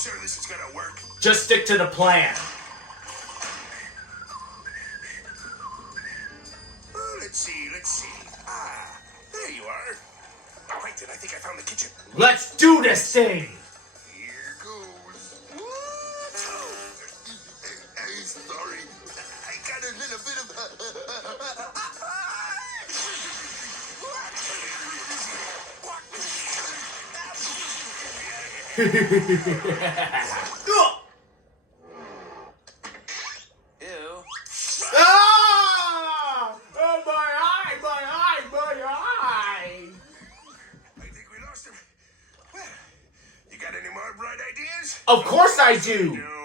sure this is gonna work? Just stick to the plan. Oh, let's see. Ah, there you are. All right, then, I think I found the kitchen. Let's do this thing! Here goes. Sorry. I got a little bit of... Ew. Ah! Oh, my eye! I think we lost him. Well, you got any more bright ideas? Of course I do! No.